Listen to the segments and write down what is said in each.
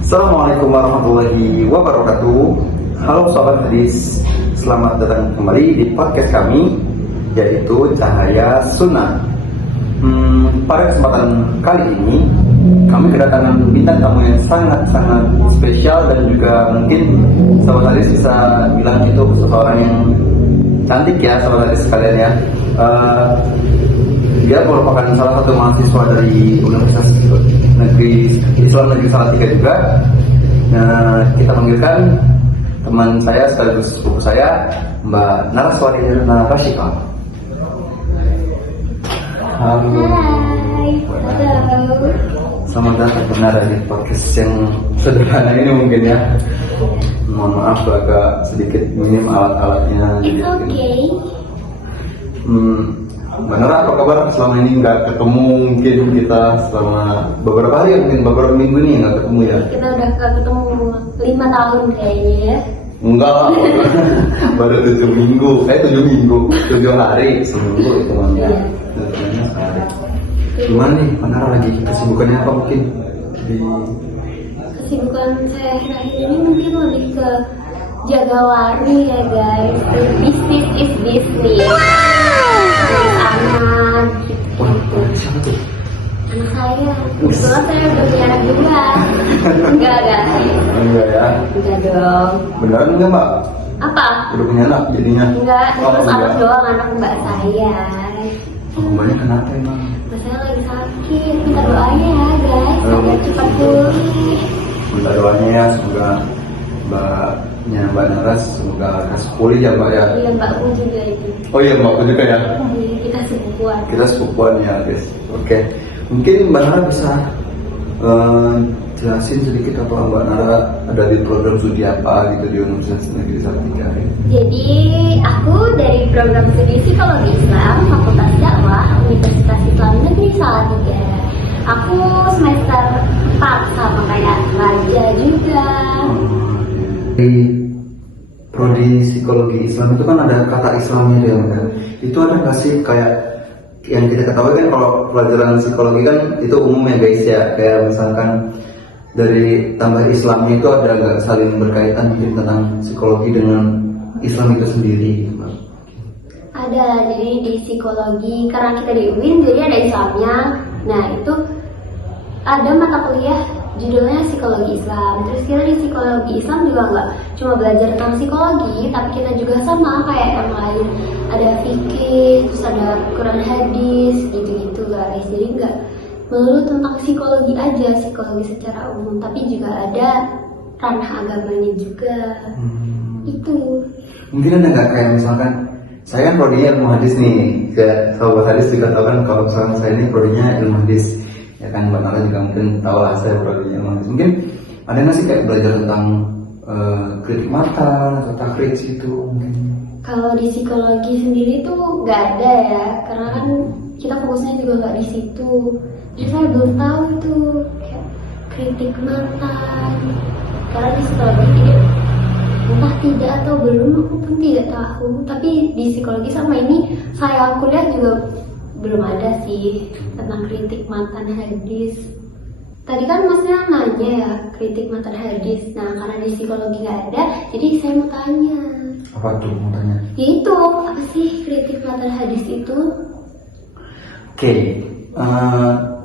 Assalamualaikum warahmatullahi wabarakatuh. Halo sobat hadis, selamat datang kembali di podcast kami, yaitu Cahaya Sunnah. Pada kesempatan kali ini kami kedatangan bintang tamu yang sangat-sangat spesial dan juga mungkin sobat hadis bisa bilang itu seseorang yang cantik ya sobat hadis sekalian ya. Dia merupakan salah satu mahasiswa dari Universitas Islam Negeri Salatiga juga. Kita panggilkan teman saya sekaligus sepupu saya, Mbak Naraswati Narashika. Halo. Hai, halo. Selamat datang benar di podcast yang sederhana ini mungkin ya. Mohon maaf agak sedikit minim alat-alatnya. It's okay. Mbak Nara, apa kabar? Selama ini nggak ketemu mungkin kita selama beberapa hari, mungkin beberapa minggu nih nggak ketemu ya? Kita udah ketemu 5 tahun kayaknya ya. Enggak lah, baru 7 minggu, 7 hari, seminggu itu namanya. Gimana nih, Mbak Nara lagi kesibukannya apa mungkin? Kesibukan saya akhir-akhir ini mungkin lebih ke jaga warung ya guys. Business is business. Anak gitu. Siapa tuh? Anak saya. Kebetulan saya udah punya anak juga. Enggak guys. Enggak ya? Enggak dong. Beneran enggak Mbak? Apa? Udah punya anak jadinya? Enggak, terus anak enggak. doang anak mbak saya. Mbaknya kenapa emang? Mbak saya lagi sakit, minta doanya ya guys, biar cepat pulih. Minta doanya ya, semoga Mbak Naras semoga kasih pulih ya Mbak ya. Iya mbakku juga itu. Oh iya Mbakku juga ya. Kita sepupuan. Kita sepupuan ya guys. Oke. Mungkin Mbak Nara bisa jelasin sedikit apa Mbak Nara ada di program studi apa gitu di Universitas Negeri Salatiga. Jadi aku dari program studi Psikologi Islam Fakultas Dakwah Universitas Islam Negeri Salatiga. Aku semester 4 sama kayak Raja juga. Di prodi psikologi Islam itu kan ada kata Islamnya dia kan. Itu ada nggak sih kayak yang kita ketahui kan kalau pelajaran psikologi kan itu umum ya guys ya, kayak misalkan dari tambah Islamnya itu ada nggak saling berkaitan mungkin tentang psikologi dengan Islam itu sendiri gitu, Mbak? Ada, jadi di psikologi karena kita di UIN jadi ada Islamnya. Nah itu ada mata kuliah judulnya psikologi Islam. Terus kita di psikologi Islam juga nggak cuma belajar tentang psikologi, tapi kita juga sama kayak yang lain. Ada fikih, terus ada Quran hadis, gitu-gitu guys. Jadi nggak melulu tentang psikologi aja, psikologi secara umum, tapi juga ada ranah agamanya juga. Itu. Mungkin ada nggak kayak misalkan saya kan prodinya ilmu hadis nih, kayak sahabat hadis juga tahu kan kalau misalkan saya ini prodinya ilmu hadis. Ya kan Mbak Nara juga mungkin tahu lah saya prodinya ilmu hadis. Mungkin ada nggak sih kayak belajar tentang kritik matan atau takrij itu mungkin? Kalau di psikologi sendiri tuh nggak ada ya, karena kan kita fokusnya juga nggak di situ. Jadi saya belum tahu itu kayak kritik mantan. Karena di psikologi tidak, entah tidak atau belum, aku pun tidak tahu. Tapi di psikologi sama ini saya kuliah juga belum ada sih tentang kritik mantan hadis. Tadi kan masnya nanya ya kritik mantan hadis. Nah karena di psikologi nggak ada, jadi saya mau tanya. Apa tuh mau tanya? Ya itu, apa sih kritik matan hadis itu? Oke,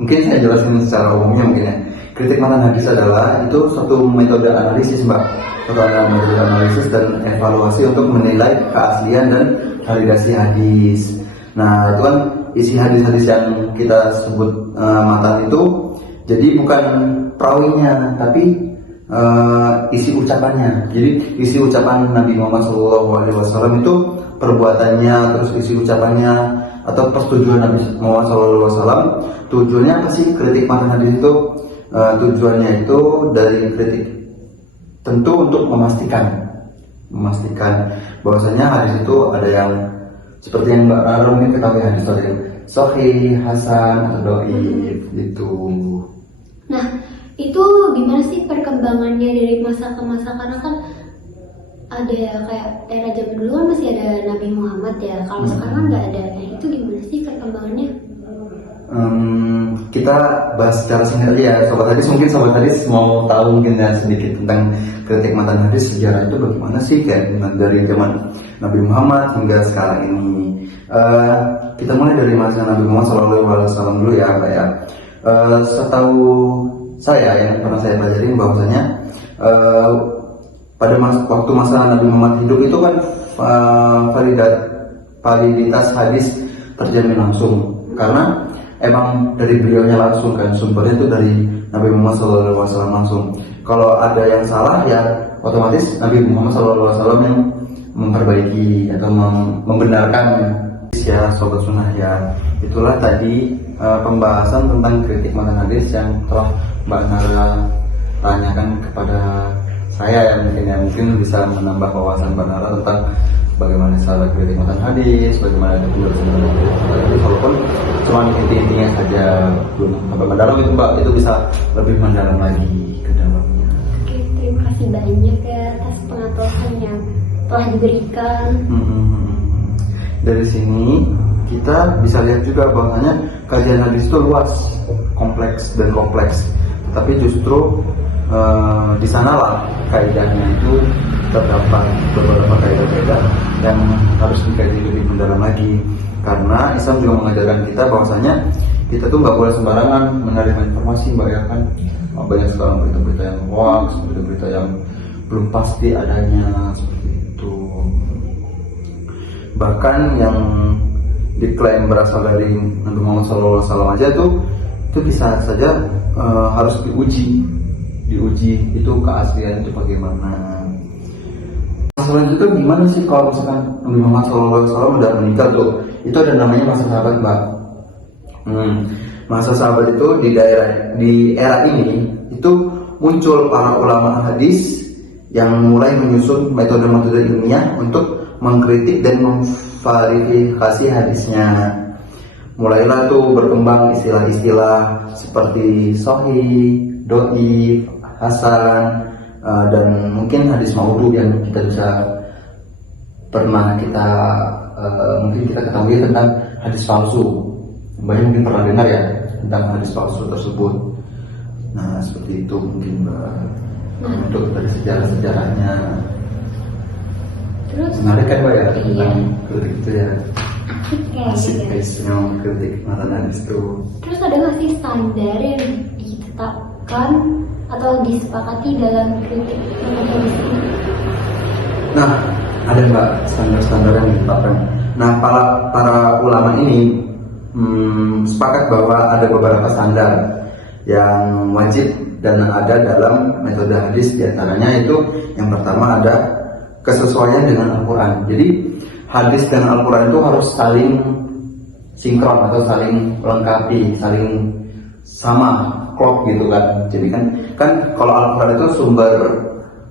mungkin saya jelasin secara umumnya mungkin ya. Kritik matan hadis adalah itu suatu metode analisis Mbak. Suatu metode analisis dan evaluasi untuk menilai keaslian dan validasi hadis. Nah itu kan isi hadis-hadis yang kita sebut matan itu, jadi bukan perawinya, tapi isi ucapannya. Jadi isi ucapan Nabi Muhammad SAW itu perbuatannya, terus isi ucapannya atau persetujuan Nabi Muhammad SAW. Tujuannya apa sih kritik matan hadis itu? Tujuannya itu dari kritik tentu untuk memastikan bahwasanya hadis itu ada yang seperti yang Mbak Nara mungkin ketahui hadis tadi sahih, hasan, atau dhaif gitu. Nah itu gimana sih perkembangannya dari masa ke masa, karena kan ada kayak era zaman dulu kan masih ada Nabi Muhammad ya, kalau sekarang nggak ada. Nah itu gimana sih perkembangannya? kita bahas secara singkat aja ya sobat hadis. Mungkin sobat hadis mau tahu mungkin ya sedikit tentang kritik matan hadis, sejarah itu bagaimana sih, kayak dari zaman Nabi Muhammad hingga sekarang ini. Kita mulai dari masa Nabi Muhammad SAW dulu ya Pak ya. Setahu saya yang pernah saya pelajari bahwasanya pada waktu masa Nabi Muhammad hidup itu kan validitas hadis terjamin langsung, karena emang dari beliaunya langsung kan, sumbernya itu dari Nabi Muhammad SAW langsung. Kalau ada yang salah ya otomatis Nabi Muhammad SAW yang memperbaiki atau membenarkan. Ya sobat sunnah ya, itulah tadi pembahasan tentang kritik matan hadis yang telah Mbak Nara tanyakan kepada saya ya, mungkin bisa menambah wawasan Mbak Nara tentang bagaimana cara kritik matan hadis, bagaimana penjelasan tentang kritik matan hadis, walaupun cuma inti-intinya saja, belum sampai mendalam itu Mbak, itu bisa lebih mendalam lagi ke dalamnya. Oke, terima kasih banyak ya atas pengetahuan yang telah diberikan. Dari sini kita bisa lihat juga bahwasanya kajian hadis itu luas, kompleks dan kompleks. Tapi justru di sanalah kaidahnya itu terdapat beberapa kaidah-kaidah yang harus dikaji lebih mendalam lagi. Karena Islam juga mengajarkan kita bahwasanya kita tuh nggak boleh sembarangan menerima informasi, Mbak ya kan. Banyak sekarang berita-berita yang hoax, berita-berita yang belum pasti adanya seperti itu. Bahkan yang diklaim berasal dari Nabi Muhammad SAW aja itu bisa saja harus diuji itu keaslian itu bagaimana. Selanjutnya gimana sih kalau misalkan Nabi Muhammad SAW udah meninggal tuh, itu ada namanya masa sahabat Mbak. Masa sahabat itu di era ini itu muncul para ulama hadis yang mulai menyusun metode-metode ilmiah untuk mengkritik dan memverifikasi hadisnya. Mulailah tuh berkembang istilah-istilah seperti sahih, dhaif, hasan, dan mungkin hadis maudhu yang kita bisa mungkin kita ketahui tentang hadis palsu. Banyak mungkin pernah dengar ya tentang hadis palsu tersebut. Nah seperti itu mungkin untuk dari sejarah-sejarahnya. Terus menarik kan Mbak ya, iya, tentang kritik itu ya. Asik gitu. guys, memang kritik matan hadis itu. Terus ada nggak sih standar yang ditetapkan atau disepakati dalam kritik matan hadis ini? Nah, ada Mbak standar-standar yang ditetapkan. Nah, para ulama ini sepakat bahwa ada beberapa standar yang wajib dan ada dalam metode hadis. Di antaranya itu yang pertama ada kesesuaian dengan Al-Quran. Jadi hadis dan Al-Quran itu harus saling sinkron atau saling melengkapi, saling sama, klop gitu kan. Jadi kan kalau Al-Quran itu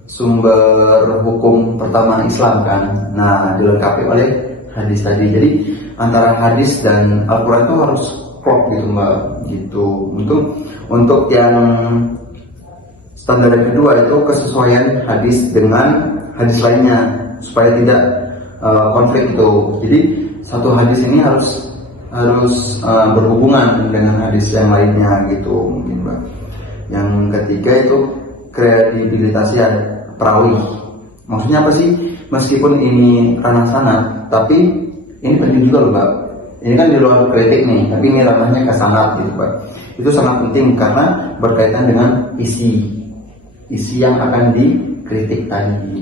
sumber hukum pertama Islam kan. Nah, dilengkapi oleh hadis tadi. Jadi antara hadis dan Al-Quran itu harus klop gitu Mbak. Gitu. Untuk yang standar yang kedua itu kesesuaian hadis dengan hadis lainnya supaya tidak konflik itu. Jadi satu hadis ini harus berhubungan dengan hadis yang lainnya gitu mungkin Mbak. Yang ketiga itu kredibilitasnya perawi. Maksudnya apa sih? Meskipun ini ranah sana, tapi ini penting juga loh Mbak. Ini kan di luar kritik nih, tapi ini ranahnya ke sanad gitu Mbak. Itu sangat penting karena berkaitan dengan isi yang akan dikritik tadi.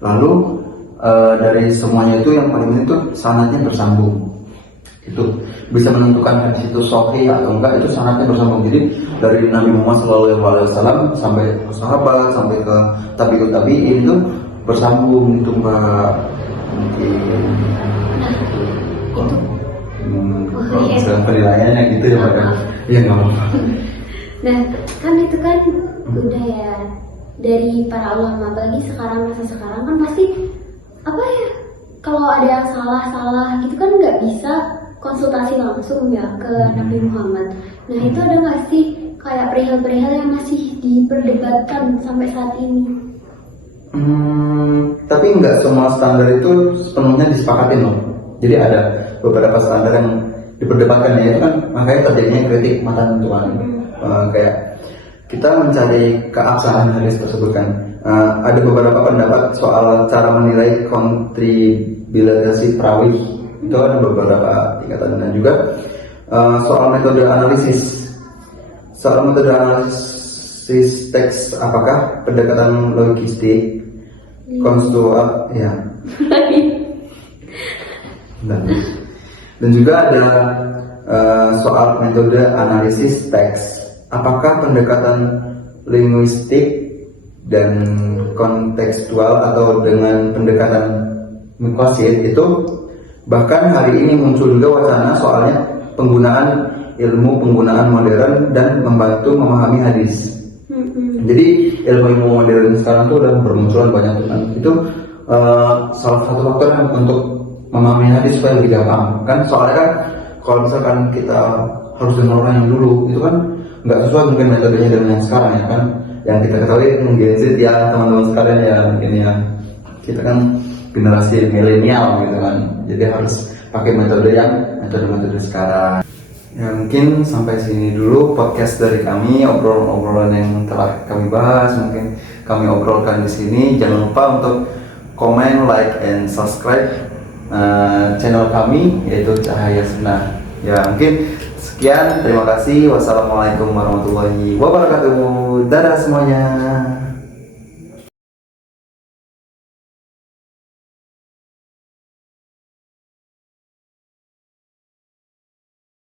Lalu dari semuanya itu yang paling penting itu sanadnya bersambung. Itu bisa menentukan hadis itu sahih atau enggak, itu sanadnya bersambung. Jadi dari Nabi Muhammad SAW sampai sahabat sampai ke tabi'ut tabi'in itu bersambung itu Mbak. Mungkin kalau penilaiannya gitu ya Mbak. Iya nggak apa-apa. Nah kan itu kan udah ya dari para ulama, apalagi masa sekarang kan pasti apa ya, kalau ada yang salah gitu kan nggak bisa konsultasi langsung ya ke Nabi Muhammad. Nah itu ada nggak sih kayak perihal-perihal yang masih diperdebatkan sampai saat ini? Tapi nggak semua standar itu sepenuhnya disepakatin loh. Jadi ada beberapa standar diperdebatkan ya, itu kan makanya terjadinya kritik mata tentuan. Kayak kita mencari keabsahan hadis tersebut kan. Ada beberapa pendapat soal cara menilai kontribusi perawi, itu ada beberapa tingkatan, dan juga soal metode analisis. Soal metode analisis teks, apakah pendekatan logistik, konstruksi, ya. Dan juga ada soal metode analisis teks, apakah pendekatan linguistik dan kontekstual atau dengan pendekatan mikosid itu. Bahkan hari ini muncul juga wacana soalnya penggunaan modern dan membantu memahami hadis. Jadi ilmu modern sekarang tuh udah bermunculan banyak kan. Itu salah satu faktor untuk memahami hadis supaya lebih gampang. Kan soalnya kan kalau misalkan kita harus dengar orang yang dulu, itu kan nggak sesuai mungkin metodenya dengan yang sekarang ya kan. Yang kita ketahui mungkin ya teman-teman sekalian ya, mungkin ya kita kan generasi milenial gitu kan, jadi harus pakai metode sekarang. Ya mungkin sampai sini dulu podcast dari kami, obrolan yang telah kami bahas, mungkin kami obrolkan di sini. Jangan lupa untuk komen, like, and subscribe channel kami yaitu Cahaya Sunnah. Ya mungkin sekian, terima kasih. Wassalamualaikum warahmatullahi wabarakatuh. Dadah semuanya.